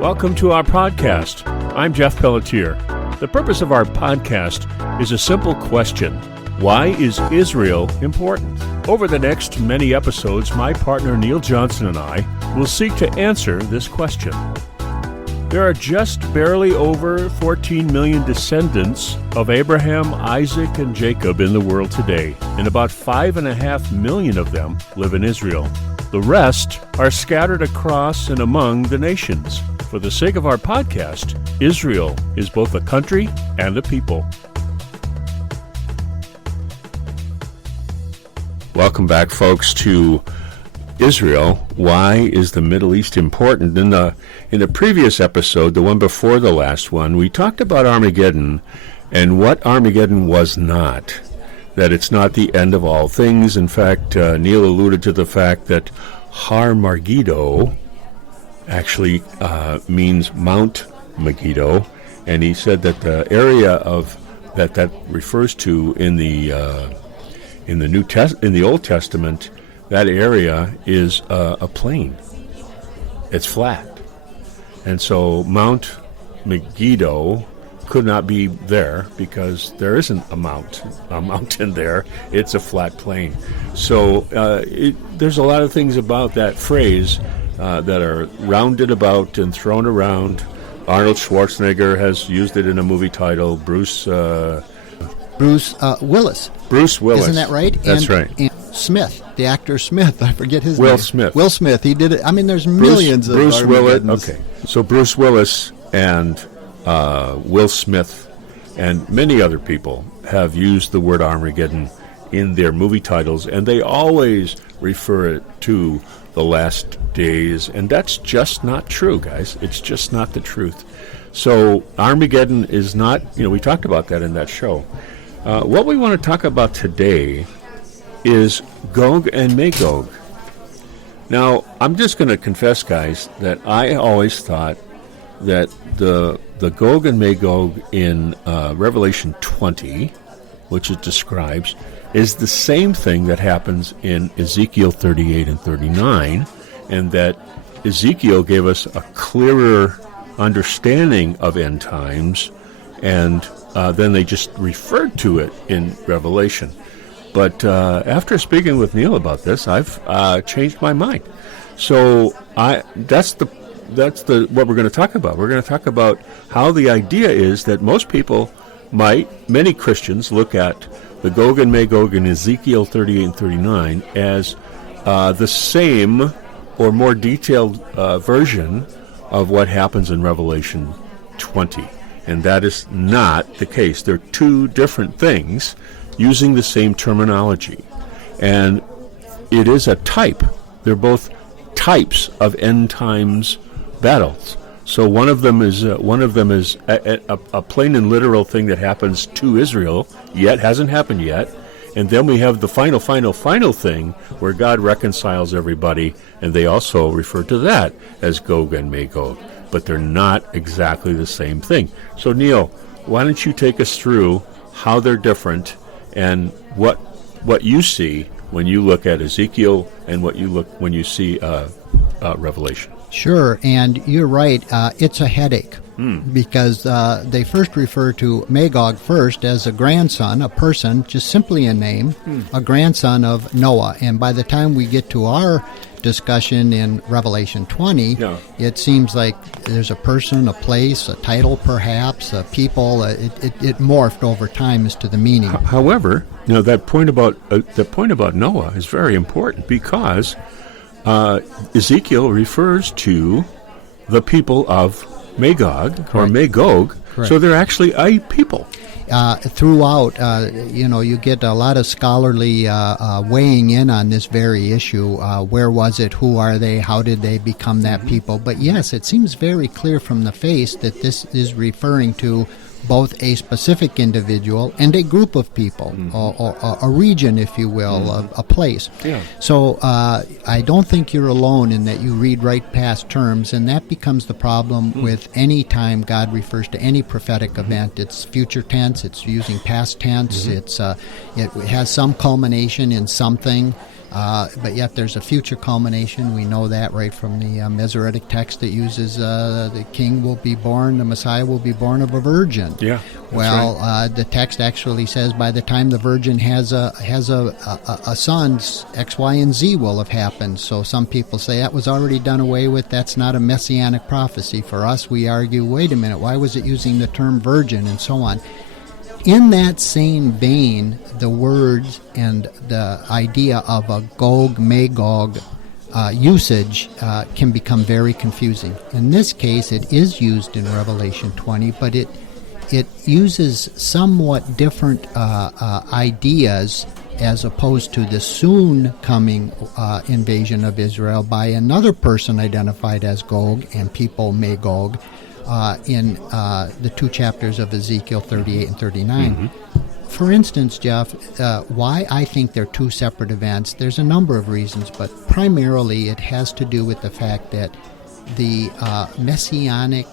Welcome to our podcast. I'm Jeff Pelletier. The purpose of our podcast is a simple question. Why is Israel important? Over the next many episodes, my partner Neil Johnson and I will seek to answer this question. There are just barely over 14 million descendants of Abraham, Isaac, and Jacob in the world today, and about 5.5 million of them live in Israel. The rest are scattered across and among the nations. For the sake of our podcast, Israel is both a country and a people. Welcome back, folks, to Israel. Why is the Middle East important? In the previous episode, the one before the last one, we talked about Armageddon and what Armageddon was not. That it's not the end of all things. In fact, Neil alluded to the fact that Har Megiddo actually means Mount Megiddo, and he said that the area of that refers to in the Old Testament, that area is a plain. It's flat, and so Mount Megiddo could not be there because there isn't a mountain there. It's a flat plain. So there's a lot of things about that phrase that are rounded about and thrown around. Arnold Schwarzenegger has used it in a movie title. Bruce Willis. Bruce Willis. Isn't that right? That's right. And Smith, the actor Smith, I forget his name. Will Smith. He did it. I mean, there's millions of Bruce Willis. Armageddons. Okay. So Bruce Willis and Will Smith and many other people have used the word Armageddon in their movie titles, and they always refer it to the last days, and that's just not true, guys. It's just not the truth. So Armageddon is not, we talked about that in that show. What we want to talk about today is Gog and Megog. Now, I'm just going to confess, guys, that I always thought that the Gog and Megog in Revelation 20, which it describes, is the same thing that happens in Ezekiel 38 and 39, and that Ezekiel gave us a clearer understanding of end times, and then they just referred to it in Revelation. But after speaking with Neil about this, I've changed my mind. So that's what we're going to talk about. We're going to talk about how the idea is that many Christians look at the Gog and Megog in Ezekiel 38 and 39 as the same or more detailed version of what happens in Revelation 20. And that is not the case. They're two different things using the same terminology. And it is a type. They're both types of end times battles. So one of them is a plain and literal thing that happens to Israel, yet hasn't happened yet. And then we have the final thing where God reconciles everybody, and they also refer to that as Gog and Megog. But they're not exactly the same thing. So Neil, why don't you take us through how they're different and what you see when you look at Ezekiel and when you see Revelation? Sure, and you're right. It's a headache because they first refer to Magog first as a grandson, a person, just simply a name, a grandson of Noah. And by the time we get to our discussion in Revelation 20, it seems like there's a person, a place, a title perhaps, a people. It morphed over time as to the meaning. However, that point about Noah is very important because Ezekiel refers to the people of Magog or Megog, so they're actually a people. Throughout, you get a lot of scholarly weighing in on this very issue. Where was it? Who are they? How did they become that people? But yes, it seems very clear from the face that this is referring to both a specific individual and a group of people, or a region, if you will, a place. Yeah. So I don't think you're alone in that you read right past terms, and that becomes the problem with any time God refers to any prophetic event. It's future tense, it's using past tense, it has some culmination in something. But yet there's a future culmination. We know that right from the Masoretic text that uses the king will be born, the Messiah will be born of a virgin. Yeah. Well, the text actually says by the time the virgin has a son, X, Y, and Z will have happened. So some people say that was already done away with. That's not a messianic prophecy. For us, we argue, wait a minute, why was it using the term virgin and so on? In that same vein, the words and the idea of a Gog Magog usage can become very confusing. In this case, it is used in Revelation 20, but it uses somewhat different ideas as opposed to the soon coming invasion of Israel by another person identified as Gog and people Magog. In the two chapters of Ezekiel 38 and 39. For instance, Jeff, why I think they're two separate events, there's a number of reasons, but primarily it has to do with the fact that the messianic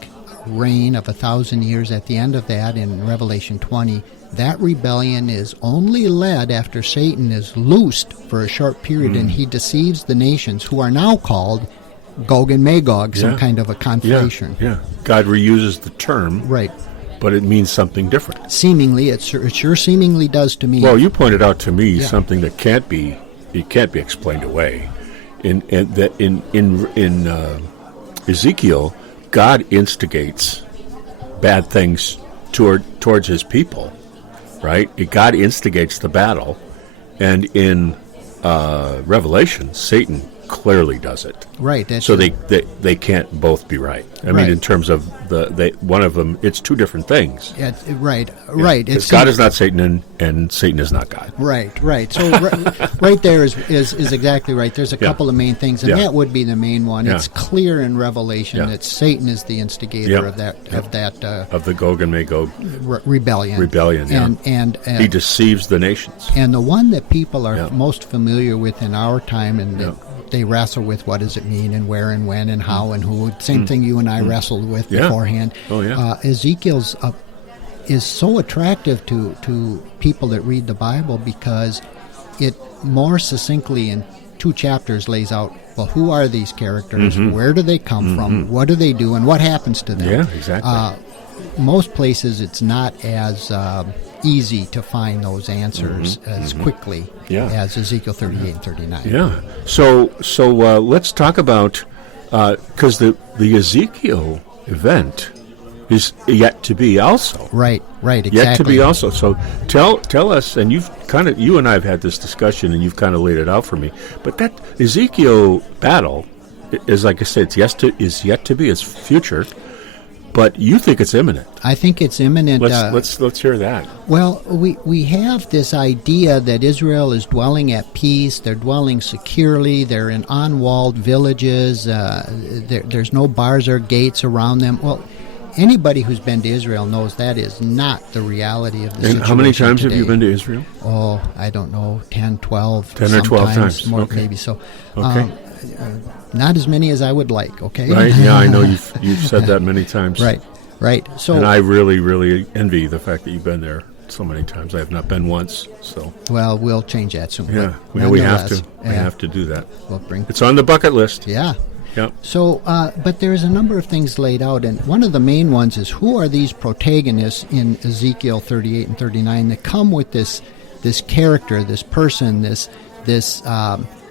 reign of 1,000 years, at the end of that in Revelation 20, that rebellion is only led after Satan is loosed for a short period, and he deceives the nations who are now called Gog and Magog, some kind of a conflation. Yeah. God reuses the term, right, but it means something different. Seemingly, it sure seemingly does to me. Well, you pointed out to me something that can't be explained away. In Ezekiel, God instigates bad things towards His people, right? God instigates the battle, and in Revelation, Satan clearly does it. Right. So they can't both be right. I mean, in terms of one of them, it's two different things. Right. It's God is not Satan, and Satan is not God. Right. So right there is exactly right. There's a couple of main things, and that would be the main one. Yeah. It's clear in Revelation that Satan is the instigator of the Gog and Magog rebellion. And he deceives the nations. And the one that people are most familiar with in our time, and they wrestle with what does it mean and where and when and how and who. Same thing you and I wrestled with beforehand. Oh, yeah. Ezekiel's is so attractive to people that read the Bible because it more succinctly in two chapters lays out, well, who are these characters? Where do they come from? What do they do? And what happens to them? Yeah, exactly. Most places it's not as easy to find those answers as quickly as Ezekiel 38 and 39. Yeah. So let's talk about, because the Ezekiel event is yet to be also. Right, exactly. Yet to be also. So tell us, and you and I have had this discussion, and you've kind of laid it out for me. But that Ezekiel battle is, like I said, is yet to be. It's future. But you think it's imminent. I think it's imminent. Let's hear that. Well, we have this idea that Israel is dwelling at peace. They're dwelling securely. They're in unwalled villages. There's no bars or gates around them. Well, anybody who's been to Israel knows that is not the reality of the situation. And how many times today. have you been to Israel? Oh, I don't know, 10, 12. 10 or 12 times. More, okay. Maybe so. Okay. Not as many as I would like, okay? Right, yeah, I know you've said that many times. Right. So, and I really, really envy the fact that you've been there so many times. I have not been once. So. Well, we'll change that soon. Yeah, we have to. We have to do that. It's on the bucket list. Yeah. Yep. So, but there's a number of things laid out, and one of the main ones is who are these protagonists in Ezekiel 38 and 39 that come with this character, this person, this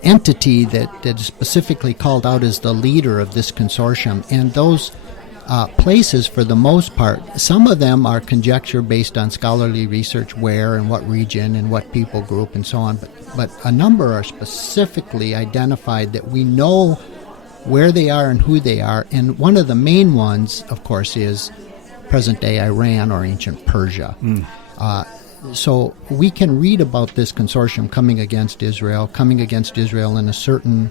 entity that is specifically called out as the leader of this consortium. And those places, for the most part, some of them are conjecture based on scholarly research, where and what region and what people group and so on, but a number are specifically identified that we know where they are and who they are. And one of the main ones, of course, is present-day Iran or ancient Persia. So we can read about this consortium coming against Israel in a certain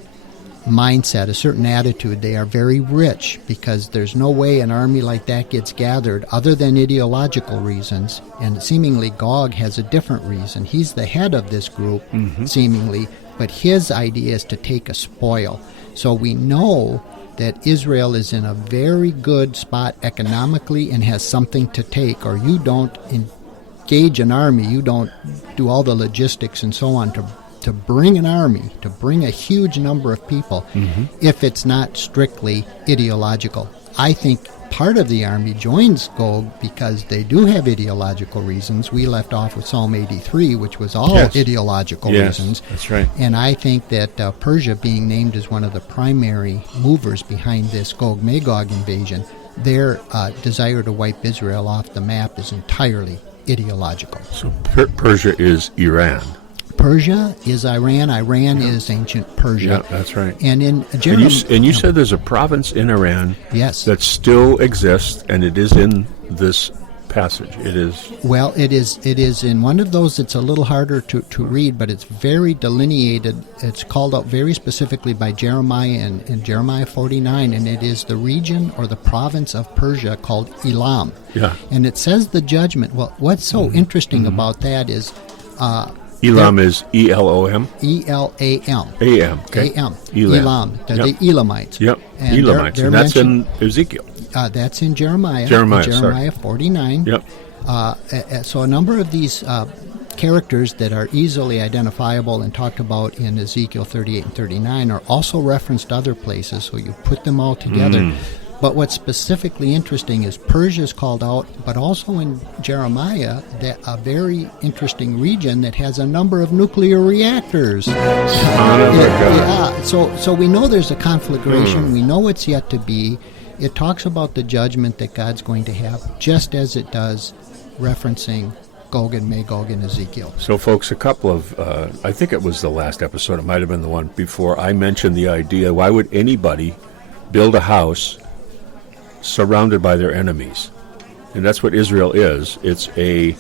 mindset, a certain attitude. They are very rich because there's no way an army like that gets gathered other than ideological reasons. And seemingly Gog has a different reason. He's the head of this group, seemingly, but his idea is to take a spoil. So we know that Israel is in a very good spot economically and has something to take, or you don't engage an army, you don't do all the logistics and so on to bring an army, to bring a huge number of people, if it's not strictly ideological. I think part of the army joins Gog because they do have ideological reasons. We left off with Psalm 83, which was all ideological reasons. That's right. And I think that Persia being named as one of the primary movers behind this Gog-Magog invasion, their desire to wipe Israel off the map is entirely ideological. So Persia is Iran. Persia is Iran. Iran is ancient Persia. Yeah, that's right. And in And you said there's a province in Iran that still exists, and it is in this passage. It is. Well, it is in one of those. It's a little harder to read, but it's very delineated. It's called out very specifically by Jeremiah in Jeremiah 49, and it is the region or the province of Persia called Elam. Yeah. And it says the judgment. Well, what's so interesting about that is... Elam is E-L-O-M? E-L-A-M. A-M, okay. A-M. Elam. They're the Elamites. Yep, and Elamites. they're and that's in Ezekiel. That's in Jeremiah. Jeremiah 49. Yep. So a number of these characters that are easily identifiable and talked about in Ezekiel 38 and 39 are also referenced other places, so you put them all together. But what's specifically interesting is Persia is called out, but also in Jeremiah, a very interesting region that has a number of nuclear reactors. So we know there's a conflagration. We know it's yet to be. It talks about the judgment that God's going to have, just as it does referencing Gog and Megog in Ezekiel. So, folks, a couple of, I think it was the last episode, it might have been the one before, I mentioned the idea, why would anybody build a house surrounded by their enemies? And that's what Israel is. It's a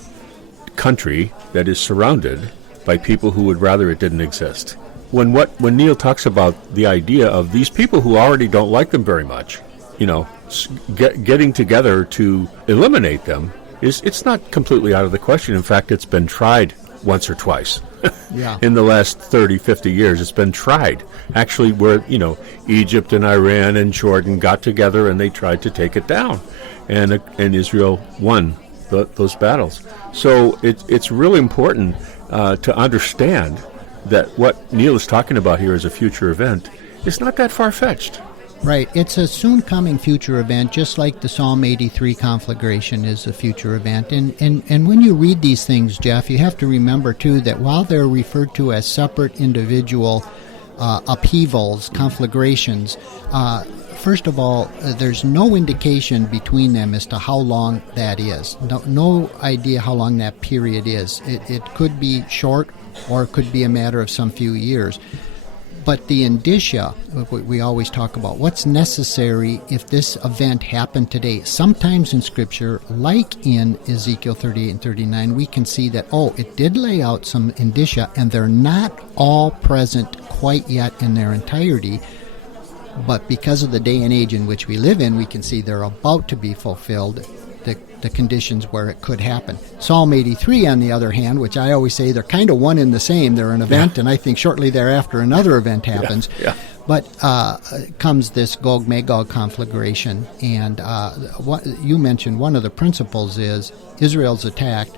country that is surrounded by people who would rather it didn't exist. When Neil talks about the idea of these people who already don't like them very much, getting together to eliminate them, it's not completely out of the question. In fact, it's been tried once or twice. In the last 30, 50 years, it's been tried. Actually, where, Egypt and Iran and Jordan got together and they tried to take it down. And Israel won those battles. So it's really important to understand that what Neil is talking about here as a future event is not that far-fetched. Right. It's a soon-coming future event, just like the Psalm 83 conflagration is a future event. And when you read these things, Jeff, you have to remember, too, that while they're referred to as separate individual upheavals, conflagrations, first of all, there's no indication between them as to how long that is. No idea how long that period is. It could be short or it could be a matter of some few years. But the indicia, we always talk about, what's necessary if this event happened today? Sometimes in Scripture, like in Ezekiel 38 and 39, we can see that, it did lay out some indicia, and they're not all present quite yet in their entirety. But because of the day and age in which we live in, we can see they're about to be fulfilled, the conditions where it could happen. Psalm 83, on the other hand, which I always say they're kind of one and the same. They're an event, and I think shortly thereafter another event happens. But comes this Gog-Magog conflagration, and what you mentioned, one of the principles is Israel's attacked,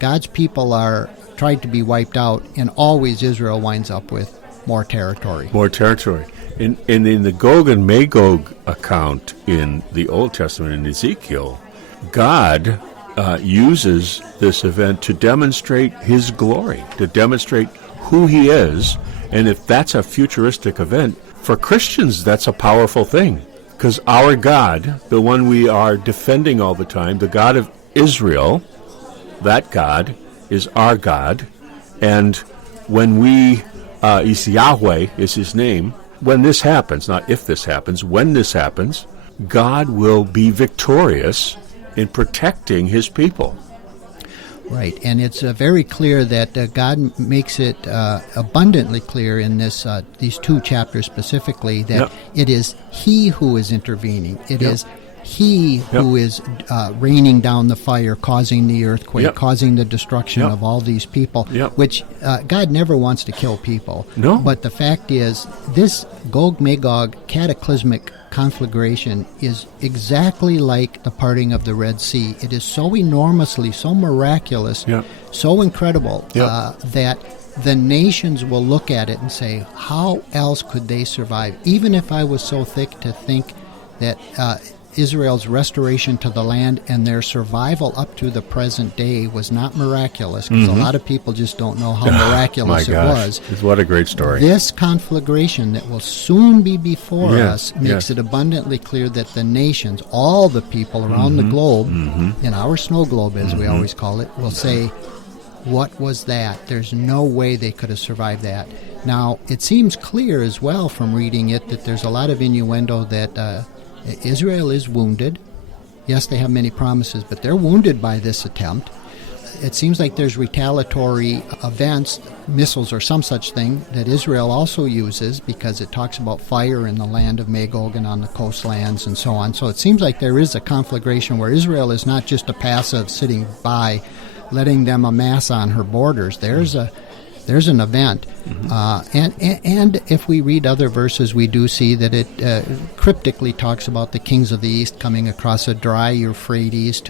God's people are tried to be wiped out, and always Israel winds up with more territory. More territory. And in the Gog and Magog account in the Old Testament in Ezekiel, God uses this event to demonstrate His glory, to demonstrate who He is. And if that's a futuristic event, for Christians, that's a powerful thing. Because our God, the one we are defending all the time, the God of Israel, that God is our God. And when is Yahweh is His name, when this happens, not if this happens, when this happens, God will be victorious in protecting His people. Right, and it's very clear that God makes it abundantly clear in these 2 chapters specifically that it is He who is intervening. It is He who is raining down the fire, causing the earthquake, causing the destruction of all these people, which God never wants to kill people. No. But the fact is, this Gog-Magog cataclysmic conflagration is exactly like the parting of the Red Sea. It is so enormously, so miraculous, so incredible that the nations will look at it and say, how else could they survive? Even if I was so thick to think that Israel's restoration to the land and their survival up to the present day was not miraculous, because a lot of people just don't know how miraculous it was. What a great story. This conflagration that will soon be before us makes it abundantly clear that the nations, all the people around the globe, in our snow globe as we always call it, will say, what was that? There's no way they could have survived that. Now, it seems clear as well from reading it that there's a lot of innuendo that Israel is wounded. Yes, they have many promises, but they're wounded by this attempt. It seems like there's retaliatory events, missiles or some such thing, that Israel also uses, because it talks about fire in the land of Magog and on the coastlands and so on. So it seems like there is a conflagration where Israel is not just a passive sitting by, letting them amass on her borders. There's an event. And if we read other verses, we do see that it cryptically talks about the kings of the east coming across a dry Euphrates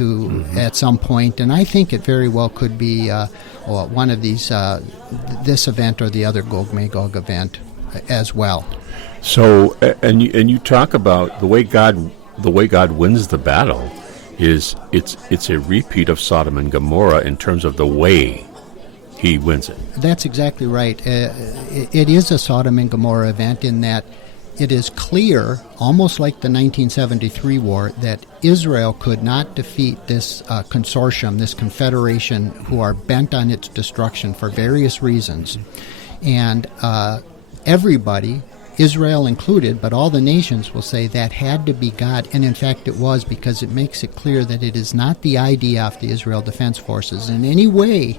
at some point. And I think it very well could be one of these, this event or the other Gog-Magog event as well. So, and you talk about the way God wins the battle is it's a repeat of Sodom and Gomorrah in terms of the way He wins it. That's exactly right. It is a Sodom and Gomorrah event in that it is clear, almost like the 1973 war, that Israel could not defeat this consortium, this confederation, who are bent on its destruction for various reasons. And everybody, Israel included, but all the nations will say that had to be God. And in fact it was, because it makes it clear that it is not the IDF, the Israel Defense Forces, in any way,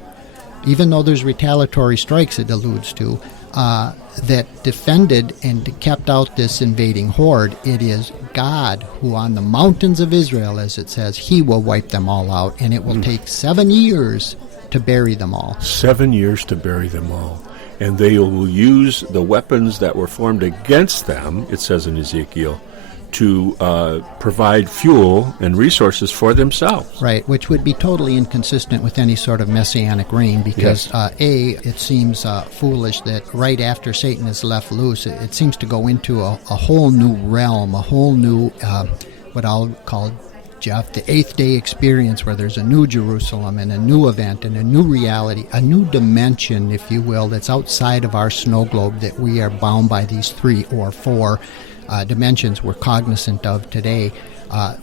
even though there's retaliatory strikes it alludes to, that defended and kept out this invading horde. It is God who on the mountains of Israel, as it says, He will wipe them all out, and it will take 7 years to bury them all. 7 years to bury them all. And they will use the weapons that were formed against them, it says in Ezekiel, to provide fuel and resources for themselves. Right, which would be totally inconsistent with any sort of messianic reign, because it seems foolish that right after Satan is left loose, it seems to go into a whole new realm, a whole new, what I'll call, Jeff, the eighth day experience, where there's a new Jerusalem and a new event and a new reality, a new dimension, if you will, that's outside of our snow globe, that we are bound by these 3 or 4 dimensions we're cognizant of today,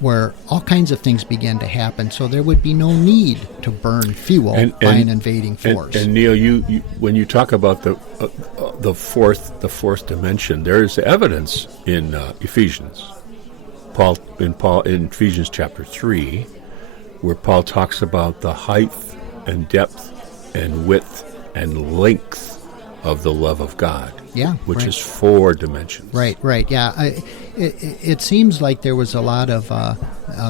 where all kinds of things begin to happen. So there would be no need to burn fuel by an invading force. And Neil, you when you talk about the fourth dimension, there is evidence in Ephesians. Paul in Ephesians chapter 3, where Paul talks about the height and depth and width and length of the love of God, which is 4 dimensions. Right, yeah. It seems like there was a lot of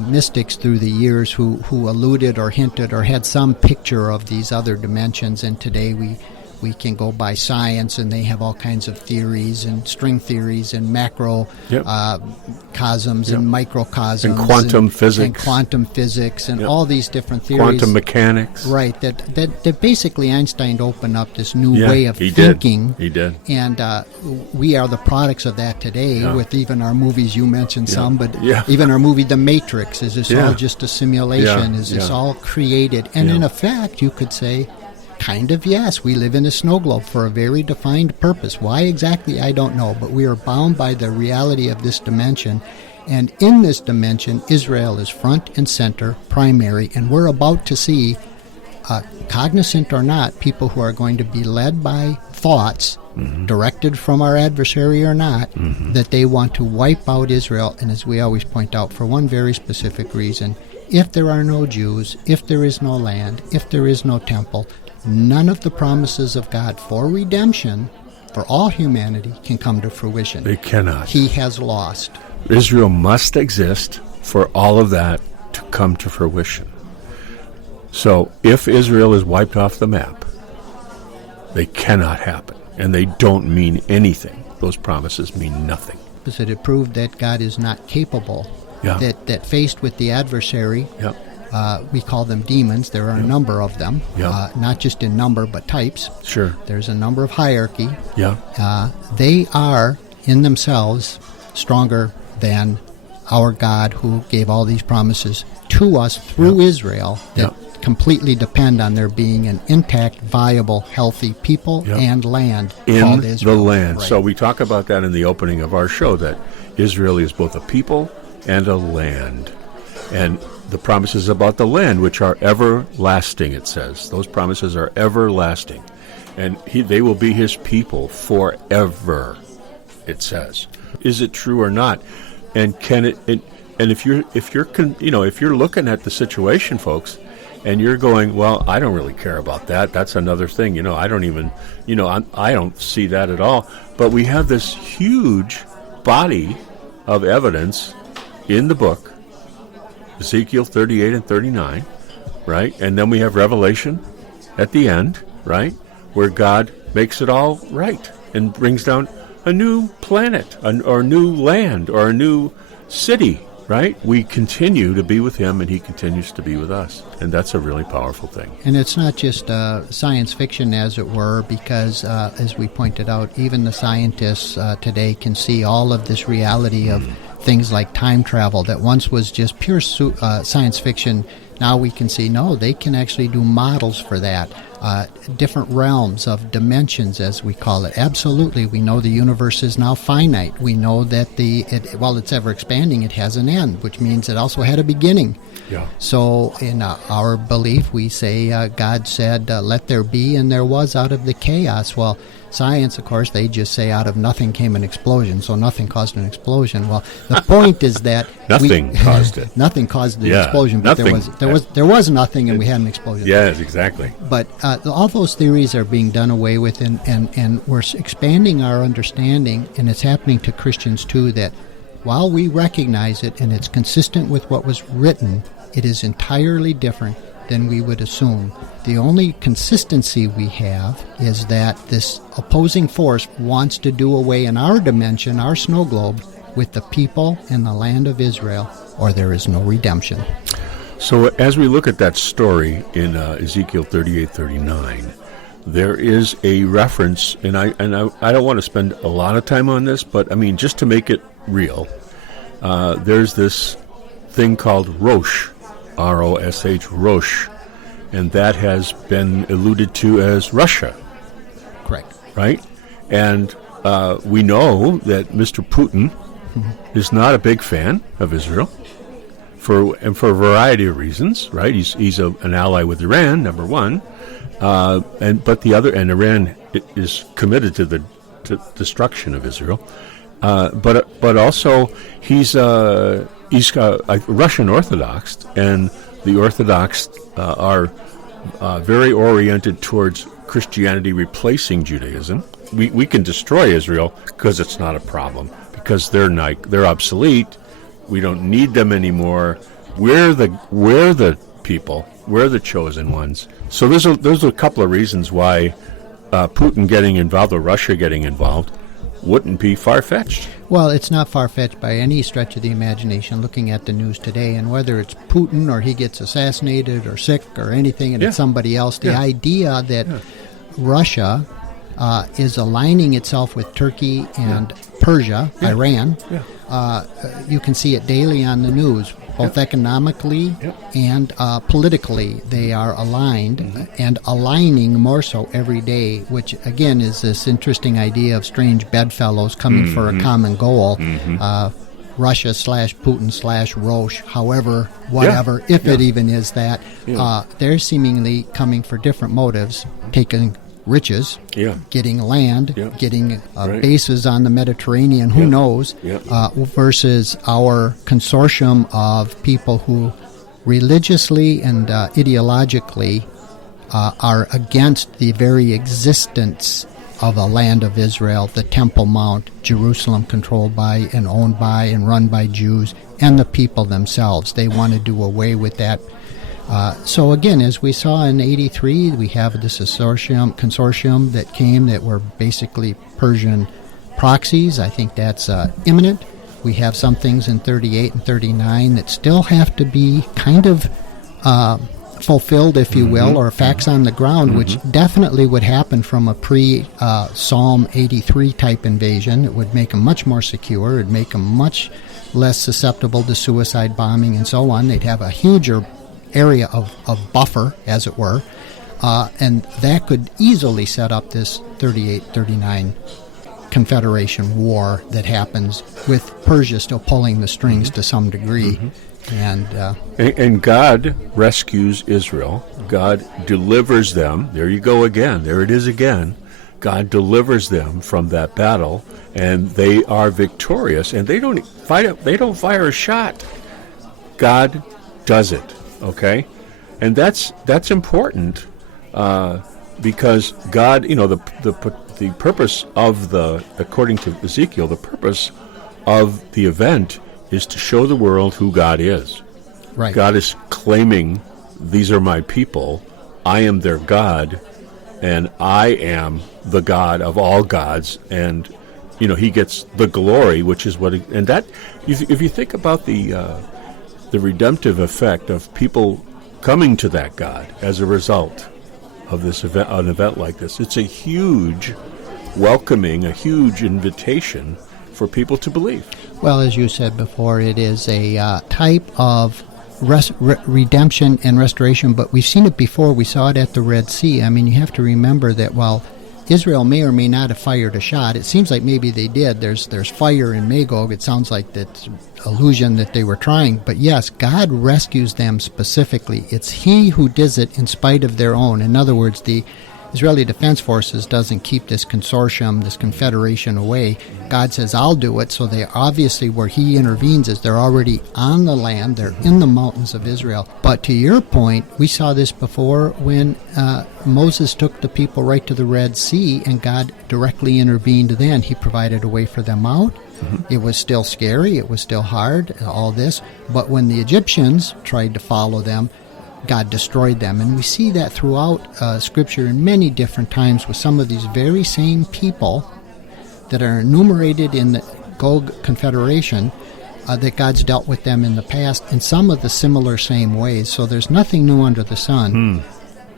mystics through the years who alluded or hinted or had some picture of these other dimensions, and today we can go by science, and they have all kinds of theories and string theories and macro cosms and microcosms and quantum physics and all these different theories. Quantum mechanics. Right, that basically Einstein opened up this new way of thinking. He did. And we are the products of that today with even our movies. You mentioned some, but even our movie The Matrix. Is this all just a simulation? Is this all created? And in effect, you could say, kind of, yes. We live in a snow globe for a very defined purpose. Why exactly, I don't know, but we are bound by the reality of this dimension. And in this dimension, Israel is front and center, primary, and we're about to see, cognizant or not, people who are going to be led by thoughts directed from our adversary or not, that they want to wipe out Israel, and as we always point out, for one very specific reason. if there are no Jews, if there is no land, if there is no temple, none of the promises of God for redemption for all humanity can come to fruition. They cannot. He has lost. Israel must exist for all of that to come to fruition. So if Israel is wiped off the map, they cannot happen. And they don't mean anything. Those promises mean nothing. Because it proved that God is not capable. Yeah. That faced with the adversary, Yeah. we call them demons. There are a number of them, Yeah. not just in number, but types. Sure. There's a number of hierarchy. Yeah. They are, in themselves, stronger than our God who gave all these promises to us through Israel that completely depend on there being an intact, viable, healthy people and land called In Israel. the land. Right. So we talk about that in the opening of our show, that Israel is both a people and a land. And the promises about the land, which are everlasting, it says. Those promises are everlasting. And they will be his people forever, it says. Is it true or not? And can it and if you're looking at the situation, folks, and you're going, well, I don't really care about that. That's another thing. I don't even, I don't see that at all. But we have this huge body of evidence in the book, Ezekiel 38 and 39, right? And then we have Revelation at the end, right, where God makes it all right and brings down a new planet or a new land or a new city, right? We continue to be with him, and he continues to be with us. And that's a really powerful thing. And it's not just science fiction, as it were, because, as we pointed out, even the scientists today can see all of this reality of things like time travel that once was just pure science fiction. Now we can see, no, they can actually do models for that. Different realms of dimensions, as we call it. Absolutely, we know the universe is now finite. We know that while it's ever expanding, it has an end, which means it also had a beginning. Yeah. So in our belief, we say God said, let there be, and there was out of the chaos. Well, science, of course, they just say out of nothing came an explosion, so nothing caused an explosion. Well, the point is that nothing caused it. Nothing caused the explosion, but there was nothing, and we had an explosion. Yes, exactly. But all those theories are being done away with, and we're expanding our understanding, and it's happening to Christians too, that while we recognize it and it's consistent with what was written, it is entirely different than we would assume. The only consistency we have is that this opposing force wants to do away in our dimension, our snow globe, with the people and the land of Israel, or there is no redemption. So as we look at that story in Ezekiel 38:39, there is a reference, and I don't want to spend a lot of time on this, but I mean, just to make it real, there's this thing called Rosh, R-O-S-H, Rosh, and that has been alluded to as Russia. Correct. Right? And we know that Mr. Putin is not a big fan of Israel for a variety of reasons, right? He's an ally with Iran, number one, but Iran is committed to the destruction of Israel, but also he's Russian Orthodox, and the Orthodox are very oriented towards Christianity replacing Judaism. We can destroy Israel because it's not a problem, because they're obsolete. We don't need them anymore. We're the people. We're the chosen ones. So there's a couple of reasons why Putin getting involved or Russia getting involved wouldn't be far-fetched. Well, it's not far-fetched by any stretch of the imagination, looking at the news today, and whether it's Putin or he gets assassinated or sick or anything, and it's somebody else, the idea that Russia is aligning itself with Turkey and Persia, Iran, you can see it daily on the news, both economically and politically. They are aligned and aligning more so every day, which again is this interesting idea of strange bedfellows coming for a common goal. Russia / Putin / Rosh, however, whatever, if it even is that, they're seemingly coming for different motives, taking riches, getting land, getting bases on the Mediterranean, who knows, versus our consortium of people who religiously and ideologically are against the very existence of a land of Israel, the Temple Mount, Jerusalem, controlled by and owned by and run by Jews, and the people themselves. They want to do away with that. So again, as we saw in 83, we have this consortium that came that were basically Persian proxies. I think that's imminent. We have some things in 38 and 39 that still have to be kind of fulfilled, if you will, or facts on the ground, which definitely would happen from a pre-Psalm 83 type invasion. It would make them much more secure. It would make them much less susceptible to suicide bombing and so on. They'd have a huger area of buffer, as it were, and that could easily set up this 38-39 Confederation war that happens with Persia still pulling the strings to some degree. And God rescues Israel. God delivers them. There you go again. There it is again. God delivers them from that battle, and they are victorious. And they don't fire a shot. God does it. Okay, and that's important because God, the purpose of according to Ezekiel, the purpose of the event is to show the world who God is. Right. God is claiming, these are my people, I am their God, and I am the God of all gods, and he gets the glory, which is what. And that, if you think about the redemptive effect of people coming to that God as a result of this event, an event like this, it's a huge welcoming, a huge invitation for people to believe. Well, as you said before, it is a type of redemption and restoration, but we've seen it before. We saw it at the Red Sea. I mean, you have to remember that while Israel may or may not have fired a shot, it seems like maybe they did. There's fire in Megog. It sounds like that's illusion that they were trying. But yes, God rescues them specifically. It's He who does it in spite of their own. In other words, the Israeli Defense Forces doesn't keep this consortium, this confederation away. God says, I'll do it. So they obviously, where He intervenes is they're already on the land. They're in the mountains of Israel. But to your point, we saw this before when Moses took the people right to the Red Sea, and God directly intervened then. He provided a way for them out. It was still scary. It was still hard, all this. But when the Egyptians tried to follow them, God destroyed them. And we see that throughout Scripture in many different times with some of these very same people that are enumerated in the Gog Confederation, that God's dealt with them in the past in some of the similar same ways. So there's nothing new under the sun.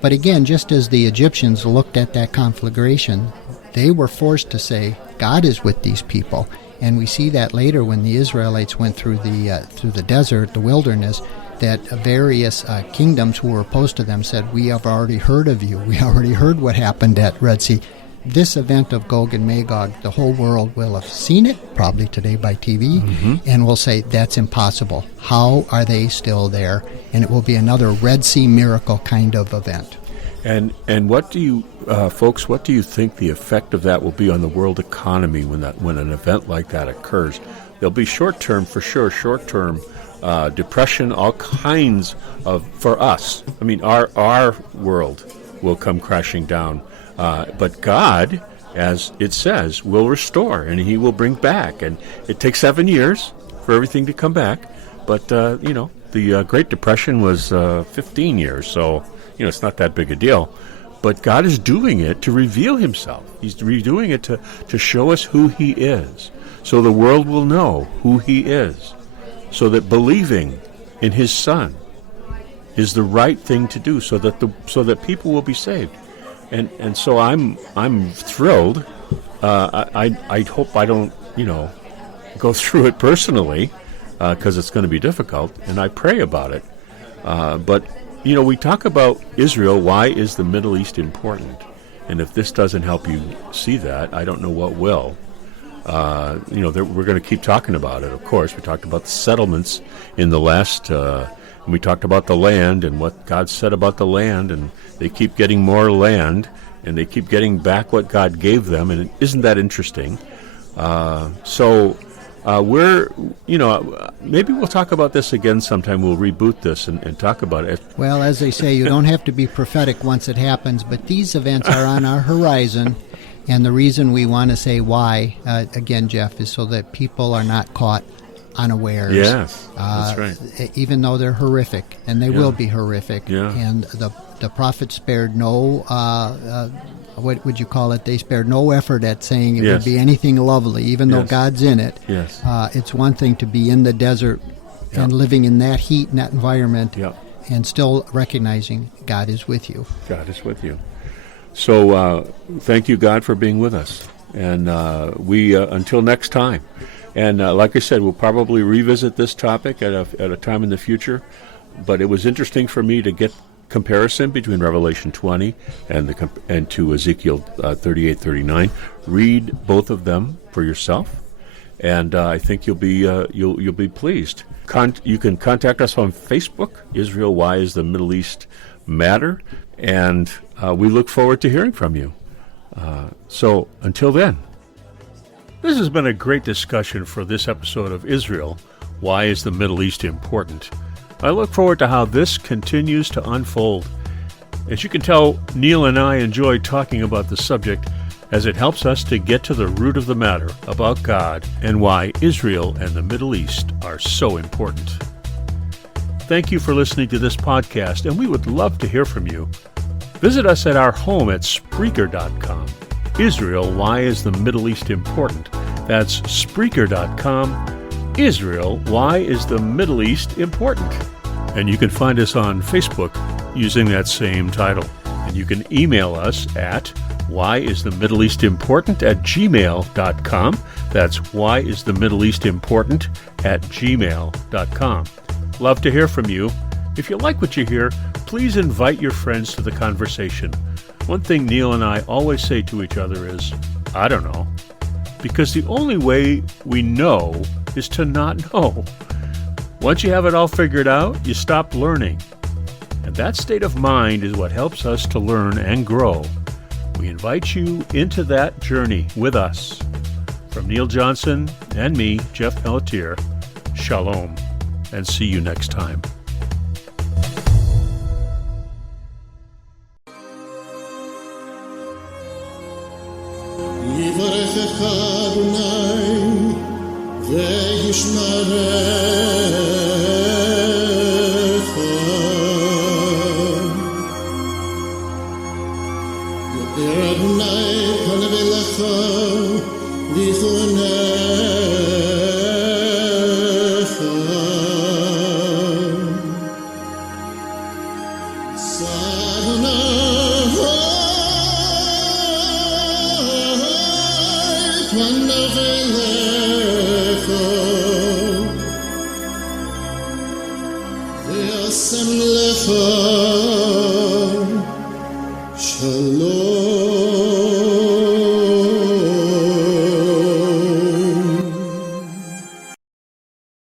But again, just as the Egyptians looked at that conflagration, they were forced to say, God is with these people. And we see that later when the Israelites went through the desert, the wilderness, that various kingdoms who were opposed to them said, we have already heard of you. We already heard what happened at Red Sea. This event of Gog and Magog, the whole world will have seen it, probably today by TV, and will say, that's impossible. How are they still there? And it will be another Red Sea miracle kind of event. And what do you, folks, what do you think the effect of that will be on the world economy when an event like that occurs? There'll be short-term, for sure, short-term depression, all kinds of, for us. I mean, our world will come crashing down. But God, as it says, will restore, and He will bring back. And it takes 7 years for everything to come back. But, the Great Depression was 15 years, so, it's not that big a deal. But God is doing it to reveal Himself. He's doing it to show us who He is, so the world will know who He is, so that believing in His Son is the right thing to do, so that people will be saved. And so I'm thrilled. I hope I don't go through it personally, because it's going to be difficult, and I pray about it. But we talk about Israel. Why is the Middle East important? And if this doesn't help you see that, I don't know what will. We're going to keep talking about it, of course. We talked about the settlements in the last, and we talked about the land and what God said about the land, and they keep getting more land, and they keep getting back what God gave them, and isn't that interesting? So maybe we'll talk about this again sometime. We'll reboot this and talk about it. Well, as they say, you don't have to be prophetic once it happens, but these events are on our horizon. And the reason we want to say why, again, Jeff, is so that people are not caught unawares. Yes, that's right. Even though they're horrific, and they will be horrific. Yeah. And the prophet spared no, what would you call it? They spared no effort at saying it would be anything lovely, even though God's in it. Yes. It's one thing to be in the desert and living in that heat and that environment and still recognizing God is with you. God is with you. So thank you, God, for being with us. And we until next time. And like I said, we'll probably revisit this topic at a time in the future. But it was interesting for me to get comparison between Revelation 20 and to Ezekiel 38:39. Read both of them for yourself, and I think you'll be pleased. You can contact us on Facebook, Israel, Why is the Middle East Matter? And we look forward to hearing from you. So until then. This has been a great discussion for this episode of Israel, Why is the Middle East Important? I look forward to how this continues to unfold. As you can tell, Neil and I enjoy talking about the subject as it helps us to get to the root of the matter about God and why Israel and the Middle East are so important. Thank you for listening to this podcast, and we would love to hear from you. Visit us at our home at Spreaker.com. Israel, Why is the Middle East Important? That's Spreaker.com. Israel, Why is the Middle East Important? And you can find us on Facebook using that same title. And you can email us at whyisthemiddleeastimportant@gmail.com. That's whyisthemiddleeastimportant@gmail.com. Love to hear from you. If you like what you hear, please invite your friends to the conversation. One thing Neil and I always say to each other is, I don't know. Because the only way we know is to not know. Once you have it all figured out, you stop learning. And that state of mind is what helps us to learn and grow. We invite you into that journey with us. From Neil Johnson and me, Jeff Pelletier, shalom, and see you next time. יברכך אדוני וישמרך, יאיר אדוני פניו אליך ויחונך, שא פניו אליך וישם לך שלום.